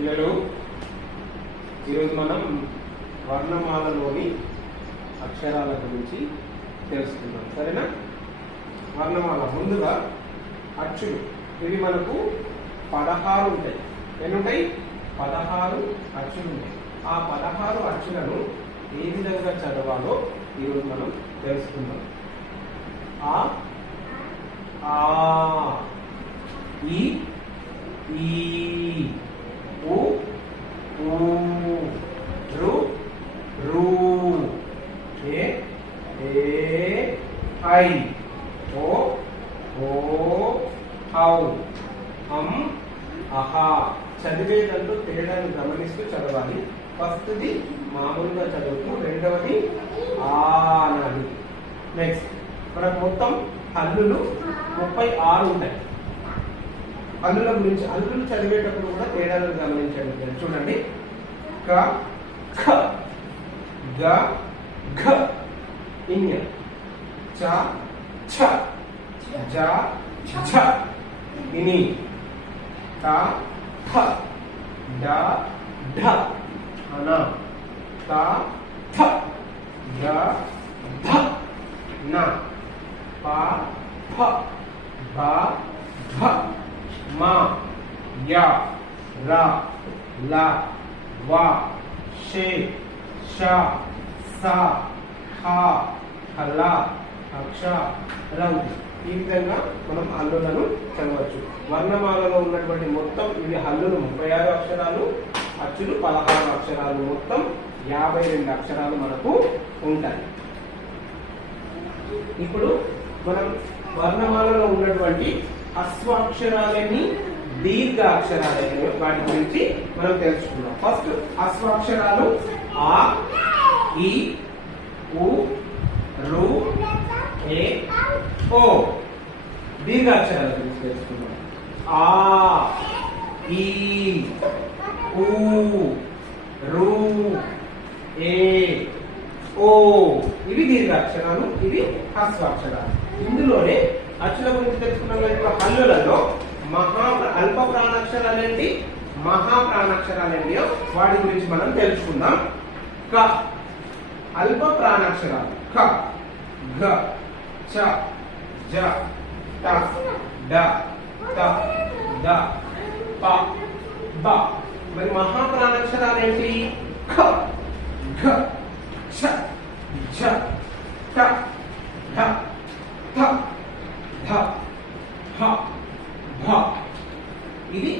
పిల్లలు ఈరోజు మనం వర్ణమాలలోని అక్షరాల గురించి తెలుసుకుందాం. సరేనా? వర్ణమాల ముందుగా అచ్చులు ఇవి మనకు 16 ఉంటాయి. ఎన్ని ఉంటాయి? 16 అచ్చులు ఉంటాయి. ఆ 16 అచ్చులను ఏ విధంగా చదవాలో ఈరోజు మనం తెలుసుకుందాం. ఆ ఆ ఈ ఈ ఉ ఊ రు రు ఏ ఏ ఐ ఓ ఓ ఔ అం అహా. చదివేదంటూ తేడాను గమనిస్తూ చదవాలి. ఫస్ట్ది మామూలుగా చదువుతూ, రెండవది ఆ అనాలి. నెక్స్ట్ మనకు మొత్తం హల్లులు 36 ఉంటాయి. హల్లుల గురించి హల్లులు చదివేటప్పుడు కూడా తేడాలను గమనించండి. చూడండి. క ఖ గ ఘ ఇన్య చ ఛ జ ఝ ఇని ట ఠ డ ఢ అన త థ గ ధ న ప ఫ బ భ మ య ర ల వ షే ష స హ హల అక్ష రం. ఈ విధంగా మనం హల్లులను చదవచ్చు. వర్ణమాలలో ఉన్నటువంటి మొత్తం ఇవి హల్లులు 36 అక్షరాలు, అచ్చులు 16 అక్షరాలు, మొత్తం 52 అక్షరాలు మనకు ఉంటాయి. ఇప్పుడు మనం వర్ణమాలలో ఉన్నటువంటి అశ్వాక్షరాలని, దీర్ఘ అక్షరాలని వాటి గురించి మనం తెలుసుకుందాం. ఫస్ట్ అశ్వాక్షరాలు ఆ ఈ ఉ రు ఏ ఓ. దీర్ఘాక్షరాల గురించి తెలుసుకుందాం. ఆ ఈ ఊ రు ఏ ఓ. ఇవి దీర్ఘాక్షరాలు, ఇవి హ్రస్వాక్షరాలు. ఇందులోనే అచ్చుల గురించి తెలుసుకున్న హల్లులలో అల్ప ప్రాణాక్షరాలేంటి, మహా ప్రాణాక్షరాలేంటియో వాటి గురించి మనం తెలుసుకుందాం. క అల్ప ప్రాణాక్షరాలు ఖ గ చ జ ట డ త ద ప బ. మరి మహా ప్రాణాక్షరాలేంటి? ఖ గ ఛ ఝ ట ఢ థ ధ హ భ. ఇది